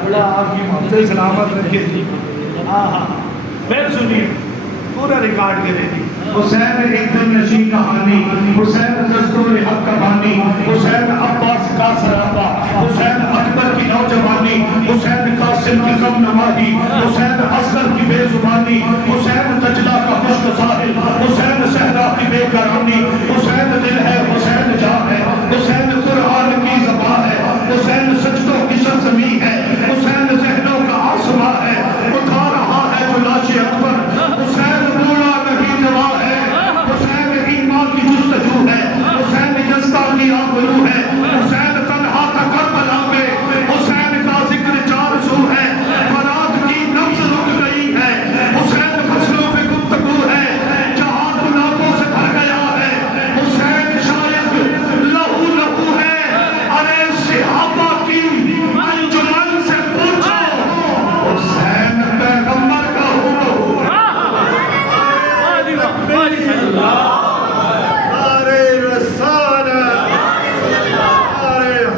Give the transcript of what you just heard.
اللہ آپ کی محبت سلامت رکھے جی. پھر سنیے پورا ریکارڈ کرے جی. حسین ایک دن نشی کہانی، حسین دستور حق کا بانی، حسین عباس کا سراپا، حسین اکبر کی نوجوانی، حسین قاسم کی غم نواہی، حسین اصغر کی بے زبانی، حسین دجلہ کا خشک ساحل، حسین صحرا کی بے قراری، حسین دل ہے حسین جان